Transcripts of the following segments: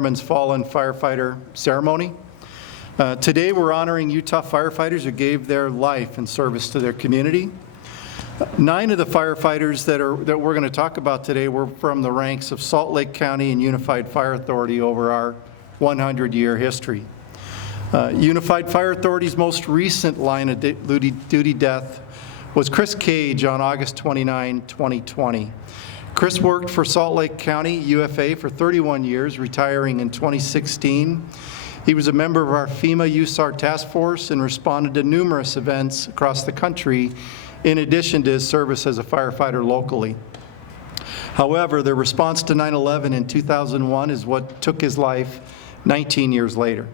Herriman's Fallen Firefighter Ceremony. Today we're honoring Utah firefighters who gave their life in service to their community. 9 of the firefighters that we're going to talk about today were from the ranks of Salt Lake County and Unified Fire Authority over our 100-year history. Unified Fire Authority's most recent line of duty death was Chris Cage on August 29, 2020. Chris worked for Salt Lake County UFA for 31 years, retiring in 2016. He was a member of our FEMA USAR task force and responded to numerous events across the country, in addition to his service as a firefighter locally. However, the response to 9/11 in 2001 is what took his life 19 years later.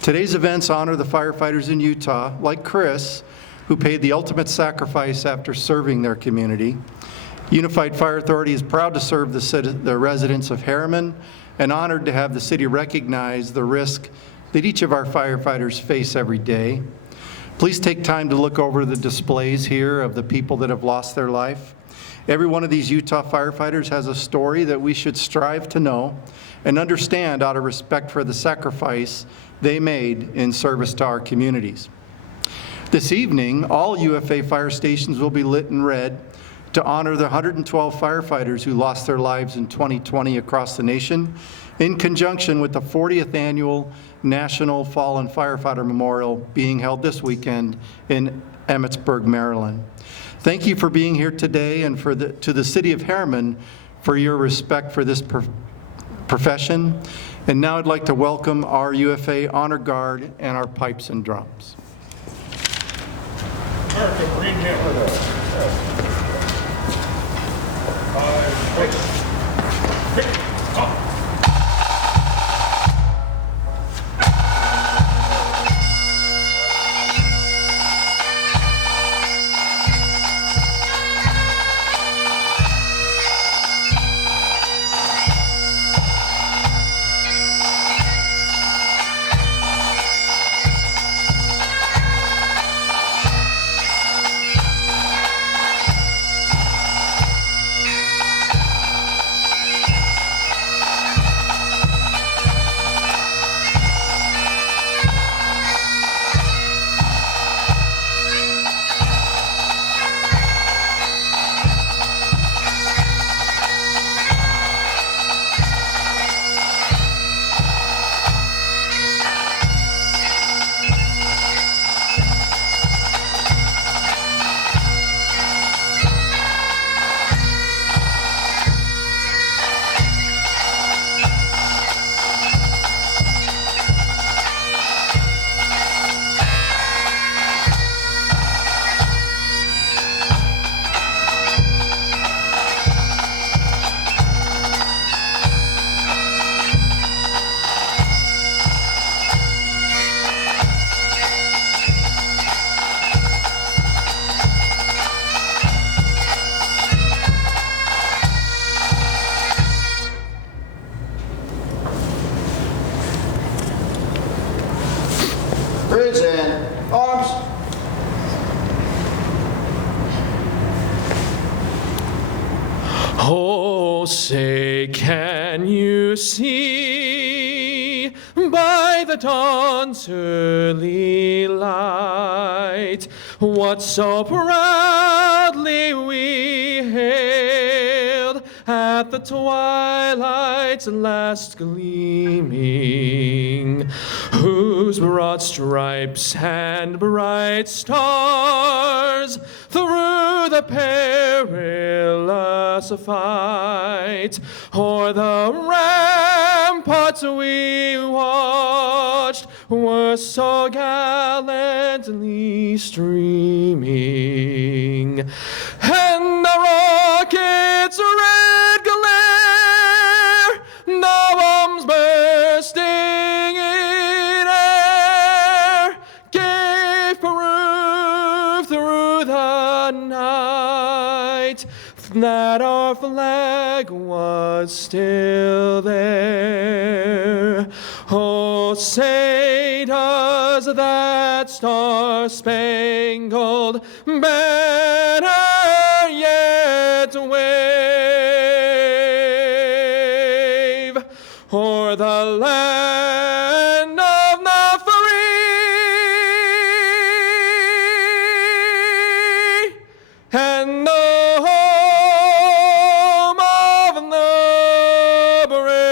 Today's events honor the firefighters in Utah, like Chris, who paid the ultimate sacrifice after serving their community. Unified Fire Authority is proud to serve the residents of Herriman and honored to have the city recognize the risk that each of our firefighters face every day. Please take time to look over the displays here of the people that have lost their life. Every one of these Utah firefighters has a story that we should strive to know and understand out of respect for the sacrifice they made in service to our communities. This evening, all UFA fire stations will be lit in red to honor the 112 firefighters who lost their lives in 2020 across the nation, in conjunction with the 40th Annual National Fallen Firefighter Memorial being held this weekend in Emmitsburg, Maryland. Thank you for being here today, and to the City of Herriman for your respect for this profession. And now I'd like to welcome our UFA Honor Guard and our pipes and drums. Perfect, bring it with us. 5, 6, up. Bridge in. Arms. Oh, say, can you see by the dawn's early light what so proudly we hailed at the twilight's last gleaming, whose broad stripes and bright stars through the perilous fight o'er the ramparts we watched were so gallantly streaming, and the rocket's red glare, the bombs bursting in air, gave proof through the night that our flag was still there. Oh, say does that star-spangled banner yet wave o'er the land of the free and the home of the brave.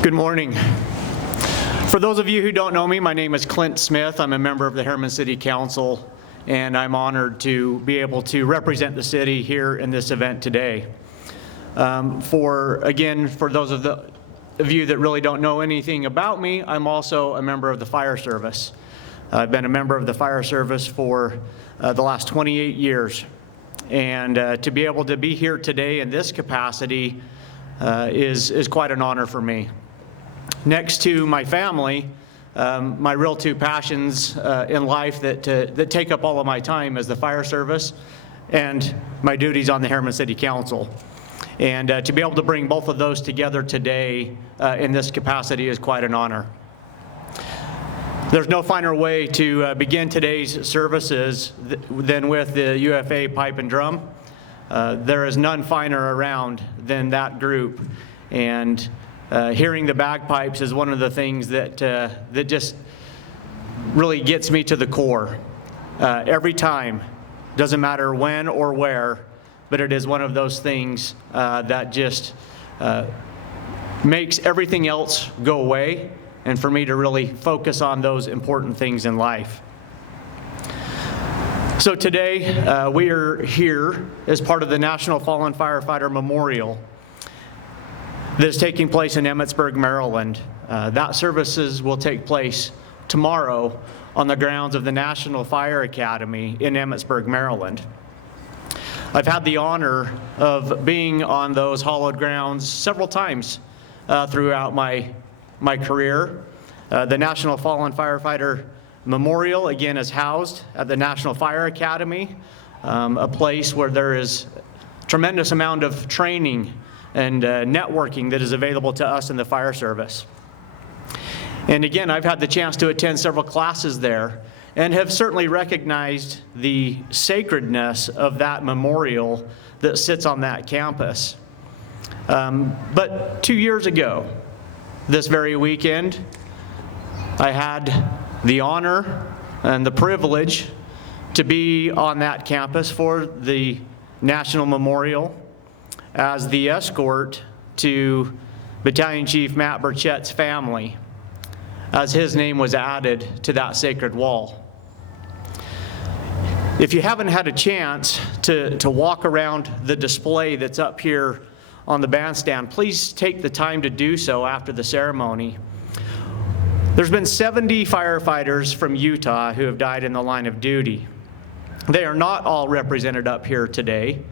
Good morning. For those of you who don't know me, my name is Clint Smith. I'm a member of the Herriman City Council, and I'm honored to be able to represent the city here in this event today. For those of you that really don't know anything about me, I'm also a member of the fire service. I've been a member of the fire service for the last 28 years. And to be able to be here today in this capacity is quite an honor for me. Next to my family, my real two passions in life that take up all of my time is the fire service and my duties on the Herriman City Council. And to be able to bring both of those together today in this capacity is quite an honor. There's no finer way to begin today's services than with the Ufa Pipe and Drum. There is none finer around than that group. And hearing the bagpipes is one of the things that just really gets me to the core. Every time, doesn't matter when or where, but it is one of those things that just makes everything else go away, and for me to really focus on those important things in life. So today, we are here as part of the National Fallen Firefighter Memorial that is taking place in Emmitsburg, Maryland. That services will take place tomorrow on the grounds of the National Fire Academy in Emmitsburg, Maryland. I've had the honor of being on those hallowed grounds several times throughout my career. The National Fallen Firefighter Memorial, again, is housed at the National Fire Academy, a place where there is a tremendous amount of training and networking that is available to us in the fire service. And again, I've had the chance to attend several classes there and have certainly recognized the sacredness of that memorial that sits on that campus. But 2 years ago, this very weekend, I had the honor and the privilege to be on that campus for the National Memorial as the escort to Battalion Chief Matt Burchett's family, as his name was added to that sacred wall. If you haven't had a chance to walk around the display that's up here on the bandstand, please take the time to do so after the ceremony. There's been 70 firefighters from Utah who have died in the line of duty. They are not all represented up here today,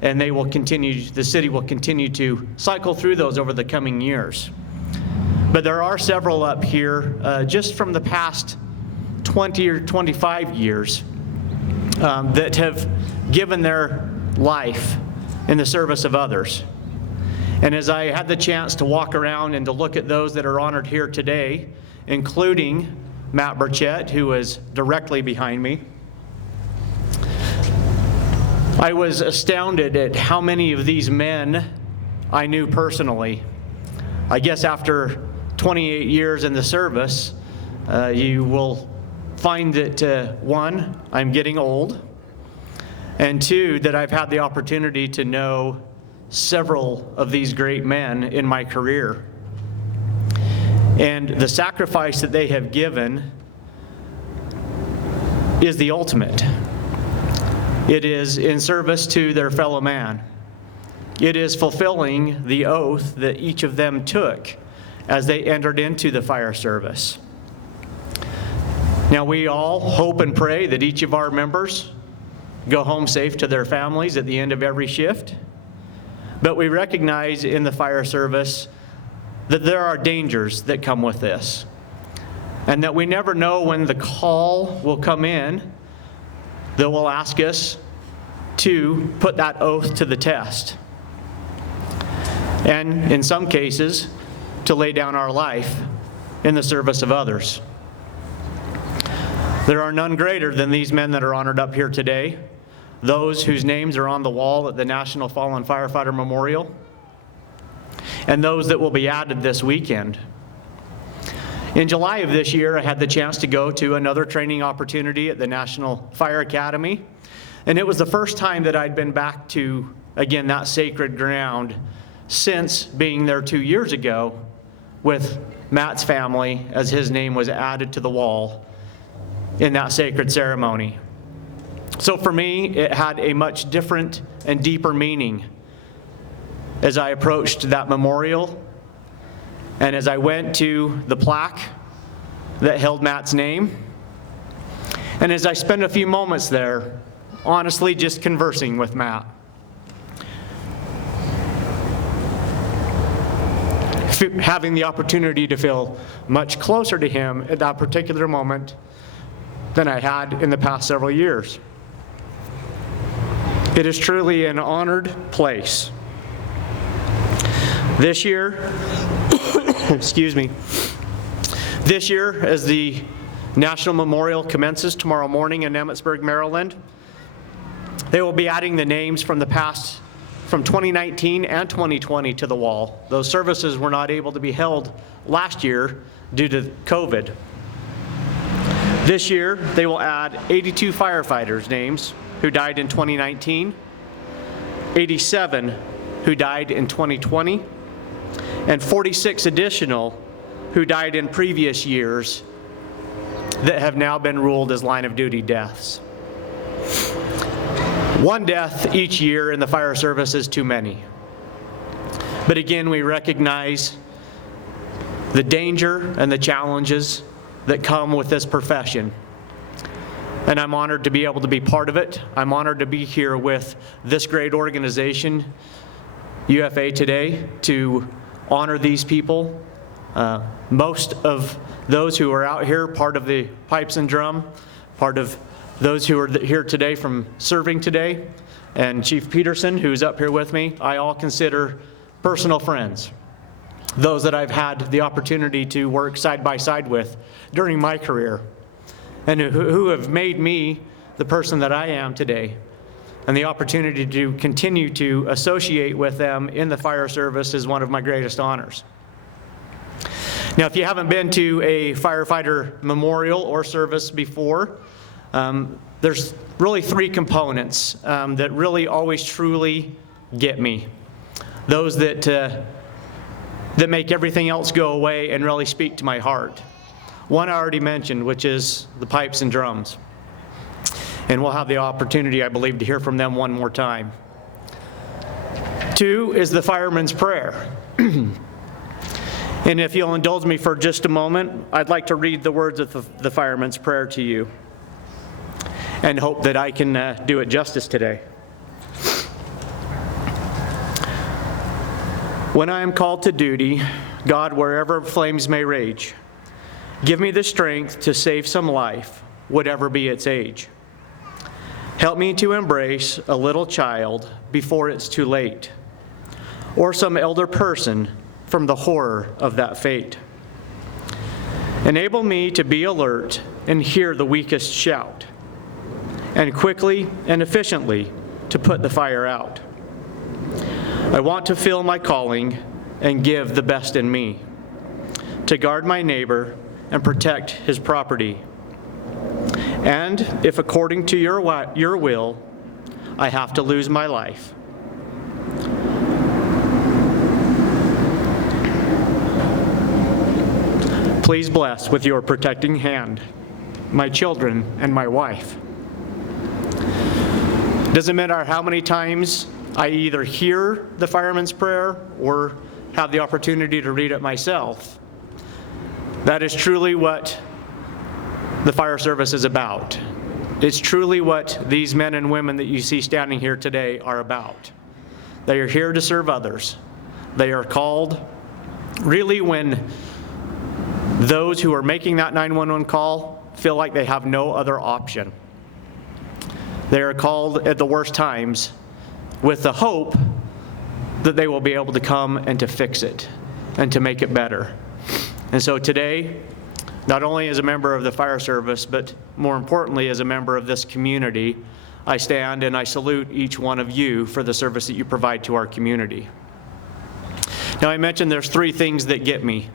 and they will continue, the city will continue to cycle through those over the coming years. But there are several up here just from the past 20 or 25 years that have given their life in the service of others. And as I had the chance to walk around and to look at those that are honored here today, including Matt Burchett, who is directly behind me, I was astounded at how many of these men I knew personally. I guess after 28 years in the service, you will find that one, I'm getting old, and two, that I've had the opportunity to know several of these great men in my career. And the sacrifice that they have given is the ultimate. It is in service to their fellow man. It is fulfilling the oath that each of them took as they entered into the fire service. Now, we all hope and pray that each of our members go home safe to their families at the end of every shift. But we recognize in the fire service that there are dangers that come with this, and that we never know when the call will come in that will ask us to put that oath to the test, and in some cases, to lay down our life in the service of others. There are none greater than these men that are honored up here today, those whose names are on the wall at the National Fallen Firefighter Memorial, and those that will be added this weekend. In July of this year, I had the chance to go to another training opportunity at the National Fire Academy, and it was the first time that I'd been back to, again, that sacred ground since being there 2 years ago with Matt's family as his name was added to the wall in that sacred ceremony. So for me, it had a much different and deeper meaning as I approached that memorial and as I went to the plaque that held Matt's name, and as I spent a few moments there, honestly just conversing with Matt. Having the opportunity to feel much closer to him at that particular moment than I had in the past several years. It is truly an honored place. This year, excuse me, this year as the National Memorial commences tomorrow morning in Emmitsburg, Maryland, they will be adding the names from the past, from 2019 and 2020 to the wall. Those services were not able to be held last year due to COVID. This year, they will add 82 firefighters' names who died in 2019, 87 who died in 2020, and 46 additional who died in previous years that have now been ruled as line of duty deaths. One death each year in the fire service is too many. But again, we recognize the danger and the challenges that come with this profession. And I'm honored to be able to be part of it. I'm honored to be here with this great organization, UFA today, to honor these people. Most of those who are out here, part of the Pipes and Drum, part of those who are here today from serving today, and Chief Peterson, who's up here with me, I all consider personal friends. Those that I've had the opportunity to work side by side with during my career, and who have made me the person that I am today. And the opportunity to continue to associate with them in the fire service is one of my greatest honors. Now, if you haven't been to a firefighter memorial or service before, there's really three components that really always truly get me. Those that make everything else go away and really speak to my heart. One I already mentioned, which is the pipes and drums. And we'll have the opportunity, I believe, to hear from them one more time. Two is the fireman's prayer. And if you'll indulge me for just a moment, I'd like to read the words of the fireman's prayer to you and hope that I can do it justice today. When I am called to duty, God, wherever flames may rage, give me the strength to save some life, whatever be its age. Help me to embrace a little child before it's too late, or some elder person from the horror of that fate. Enable me to be alert and hear the weakest shout, and quickly and efficiently to put the fire out. I want to feel my calling and give the best in me, to guard my neighbor and protect his property. And if according to your will, I have to lose my life, please bless with your protecting hand my children and my wife. Doesn't matter how many times I either hear the fireman's prayer or have the opportunity to read it myself. That is truly what the fire service is about. It's truly what these men and women that you see standing here today are about. They are here to serve others. They are called really when those who are making that 911 call feel like they have no other option. They are called at the worst times with the hope that they will be able to come and to fix it and to make it better. And so today, not only as a member of the fire service, but more importantly as a member of this community, I stand and I salute each one of you for the service that you provide to our community. Now, I mentioned there's three things that get me: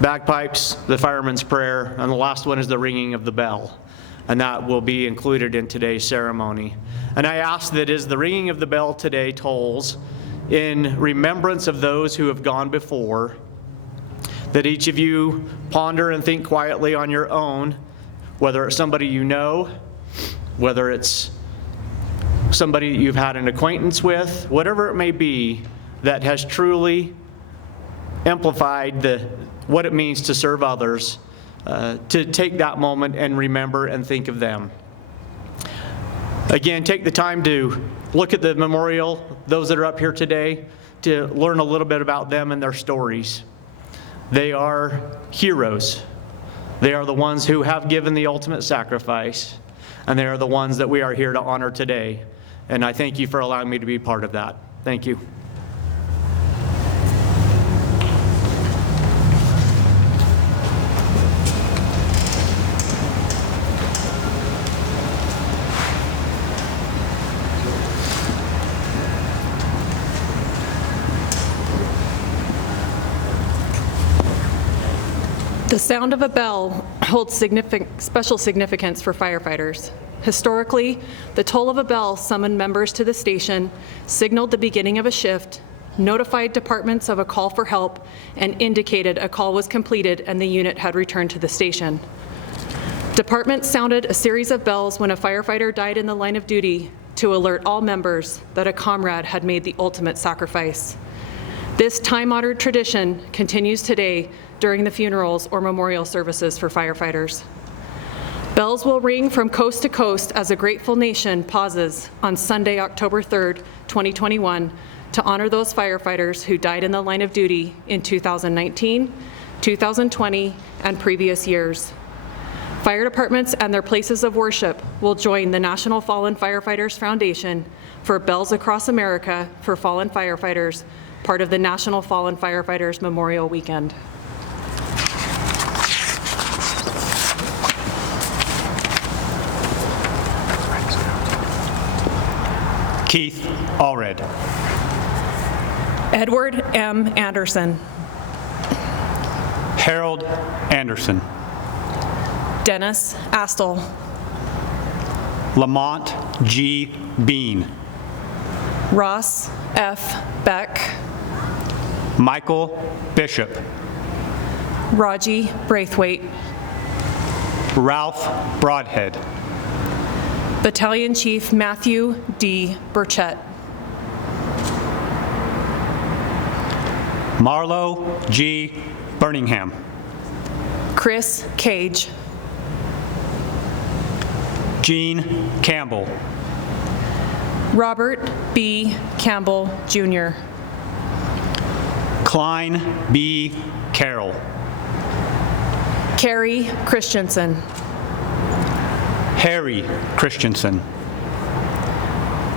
bagpipes, the fireman's prayer, and the last one is the ringing of the bell. And that will be included in today's ceremony. And I ask that as the ringing of the bell today tolls, in remembrance of those who have gone before, that each of you ponder and think quietly on your own, whether it's somebody you know, whether it's somebody that you've had an acquaintance with, whatever it may be, that has truly amplified what it means to serve others, to take that moment and remember and think of them. Again, take the time to look at the memorial, those that are up here today, to learn a little bit about them and their stories. They are heroes. They are the ones who have given the ultimate sacrifice, and they are the ones that we are here to honor today. And I thank you for allowing me to be part of that. Thank you. The sound of a bell holds special significance for firefighters. Historically, the toll of a bell summoned members to the station, signaled the beginning of a shift, notified departments of a call for help, and indicated a call was completed and the unit had returned to the station. Departments sounded a series of bells when a firefighter died in the line of duty to alert all members that a comrade had made the ultimate sacrifice. This time-honored tradition continues today during the funerals or memorial services for firefighters. Bells will ring from coast to coast as a grateful nation pauses on Sunday, October 3rd, 2021, to honor those firefighters who died in the line of duty in 2019, 2020, and previous years. Fire departments and their places of worship will join the National Fallen Firefighters Foundation for Bells Across America for Fallen Firefighters, part of the National Fallen Firefighters Memorial Weekend. Keith Allred. Edward M. Anderson. Harold Anderson. Dennis Astle. Lamont G. Bean. Ross F. Beck. Michael Bishop. Raji Braithwaite. Ralph Broadhead. Battalion Chief Matthew D. Burchett. Marlo G. Birmingham. Chris Cage. Gene Campbell. Robert B. Campbell, Jr. Klein B. Carroll. Carrie Christensen. Harry Christensen.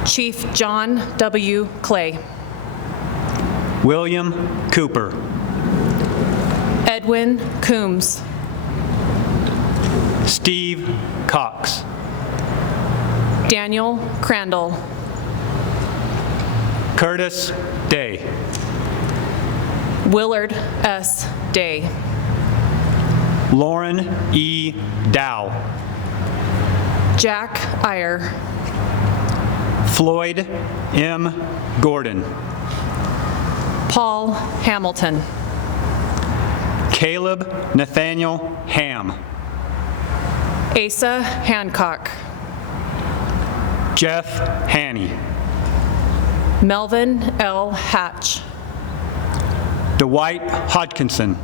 Chief John W. Clay. William Cooper. Edwin Coombs. Steve Cox. Daniel Crandall. Curtis Day. Willard S. Day. Lauren E. Dow. Jack Iyer. Floyd M. Gordon. Paul Hamilton. Caleb Nathaniel Ham. Asa Hancock. Jeff Haney. Melvin L. Hatch. Dwight Hodgkinson.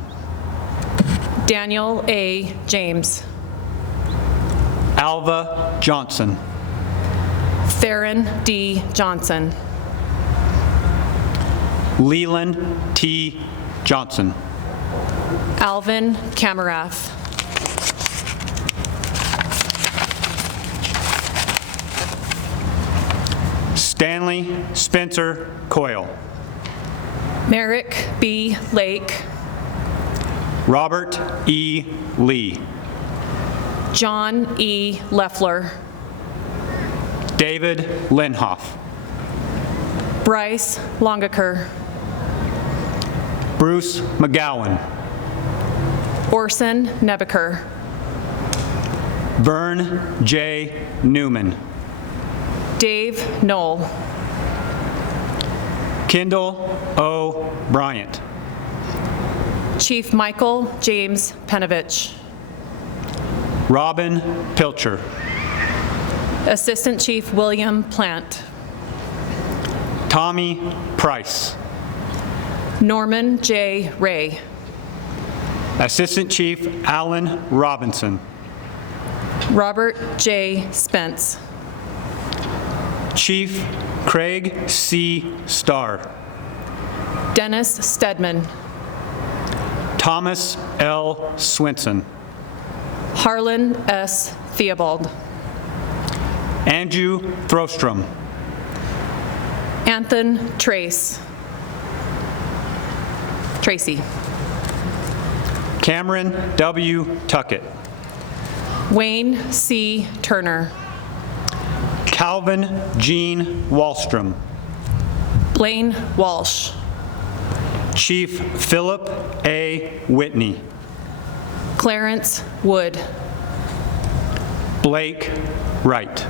Daniel A. James. Alva Johnson. Theron D. Johnson. Leland T. Johnson. Alvin Camarath. Stanley Spencer Coyle. Merrick B. Lake. Robert E. Lee. John E. Leffler. David Linhoff. Bryce Longaker. Bruce McGowan. Orson Nebeker. Vern J. Newman. Dave Knoll. Kendall O. Bryant. Chief Michael James Penovich. Robin Pilcher. Assistant Chief William Plant. Tommy Price. Norman J. Ray. Assistant Chief Alan Robinson. Robert J. Spence. Chief Craig C. Starr. Dennis Stedman. Thomas L. Swinson. Harlan S. Theobald. Andrew Throstrom. Anthony Tracy. Cameron W. Tuckett. Wayne C. Turner. Calvin Jean Wallstrom. Blaine Walsh. Chief Philip A. Whitney. Clarence Wood. Blake Wright.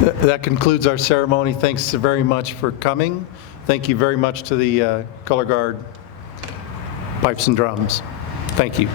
That concludes our ceremony. Thanks very much for coming. Thank you very much to the Color Guard Pipes and Drums. Thank you.